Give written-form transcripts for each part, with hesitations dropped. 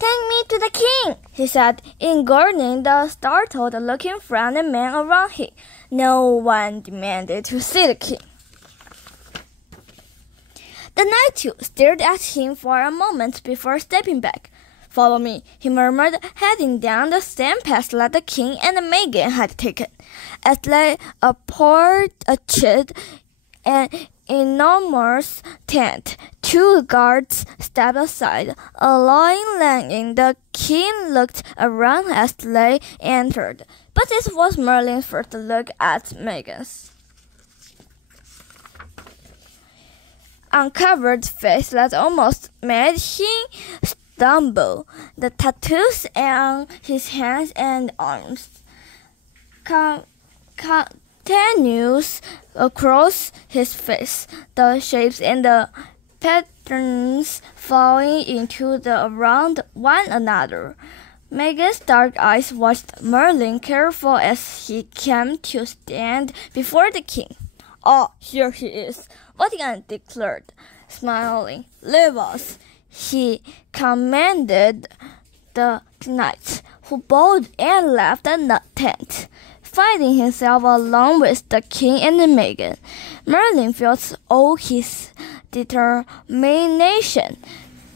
"Take me to the king," he said, ignoring the startled-looking friendly men around him. No one demanded to see the king. The knight too stared at him for a moment before stepping back. "Follow me," he murmured, heading down the same path that the king and Megan had taken. As they approached an enormous tent, two guards stepped aside, allowing them in. The king looked around as they entered, but this was Merlin's first look at Megan's uncovered face that almost made him stumble. The tattoos on his hands and arms continues across his face, the shapes and the patterns falling into around one another. Megan's dark eyes watched Merlin careful as he came to stand before the king. "Oh, here he is," Vatican declared, smiling. "Leave us," he commanded the knight, who bowed and left the tent, finding himself alone with the king and Megan. Merlin felt all his determination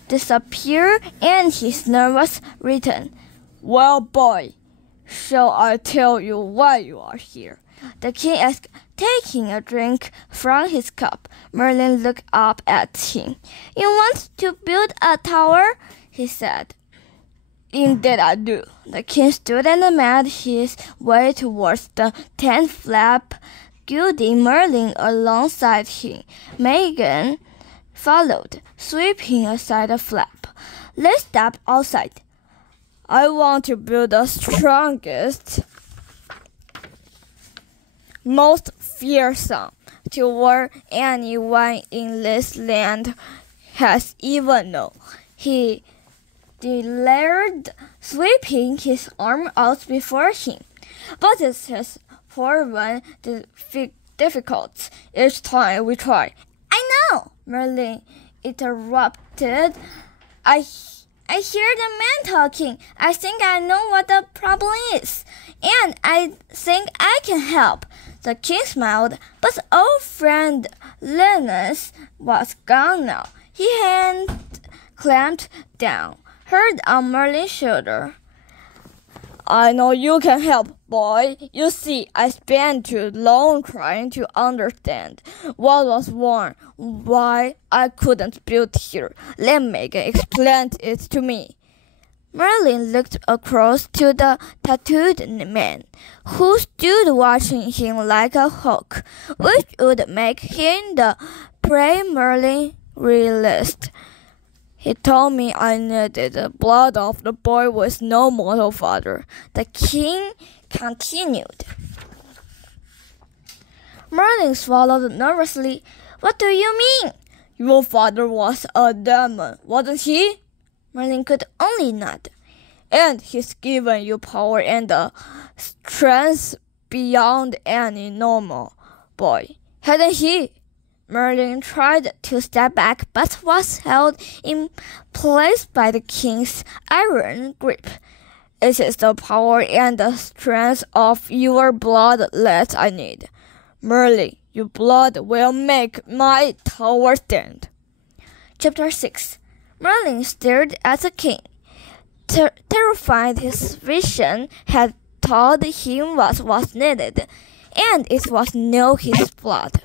disappear and his nervous return. "Well, boy, shall I tell you why you are here?" the king asked, taking a drink from his cup. Merlin looked up at him. "You want to build a tower?" he said. "Indeed I do." The king stood and made his way towards the tent flap, guiding Merlin alongside him. Megan followed, sweeping aside the flap. They stepped outside. "I want to build the strongest, most fearsome tower anyone in this land has ever known," he declared, sweeping his arm out before him. "But it has proven difficult each time we try." "I know," Merlin interrupted. I hear the man talking. I think I know what the problem is, and I think I can help." The king smiled, but old friend Linus was gone now. His hand clamped down, hurt on Merlin's shoulder. "I know you can help, boy. You see, I spent too long trying to understand what was wrong, why I couldn't build here. Let Megan explain it to me." Merlin looked across to the tattooed man, who stood watching him like a hawk, which would make him the prey Merlin realized. "He told me I needed the blood of the boy with no mortal father," the king continued. Merlin swallowed nervously. "What do you mean?" "Your father was a demon, wasn't he?" Merlin could only nod. "And he's given you power and strength beyond any normal boy, hadn't he?" Merlin tried to step back, but was held in place by the king's iron grip. "It is the power and the strength of your blood that I need. Merlin, your blood will make my tower stand." Chapter 6. Merlin stared at the king. Terrified, his vision had told him what was needed, and it was his blood.